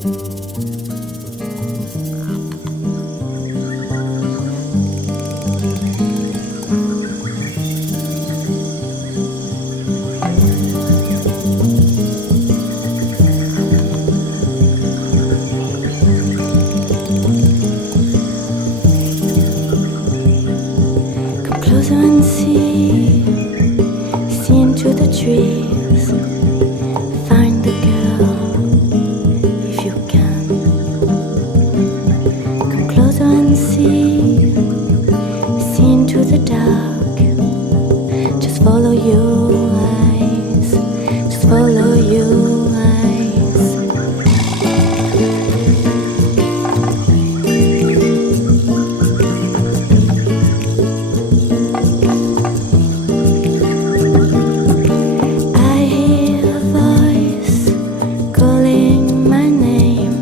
Come closer and see into the trees. Find the girl if you can. Come closer and see into the dark. Just follow your eyes. Just follow your eyes. I hear a voice calling my name.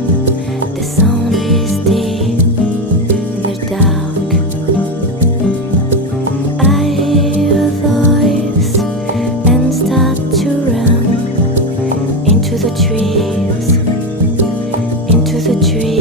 The sound is deep in the dark. I hear a voice and start to run into the trees, into the trees.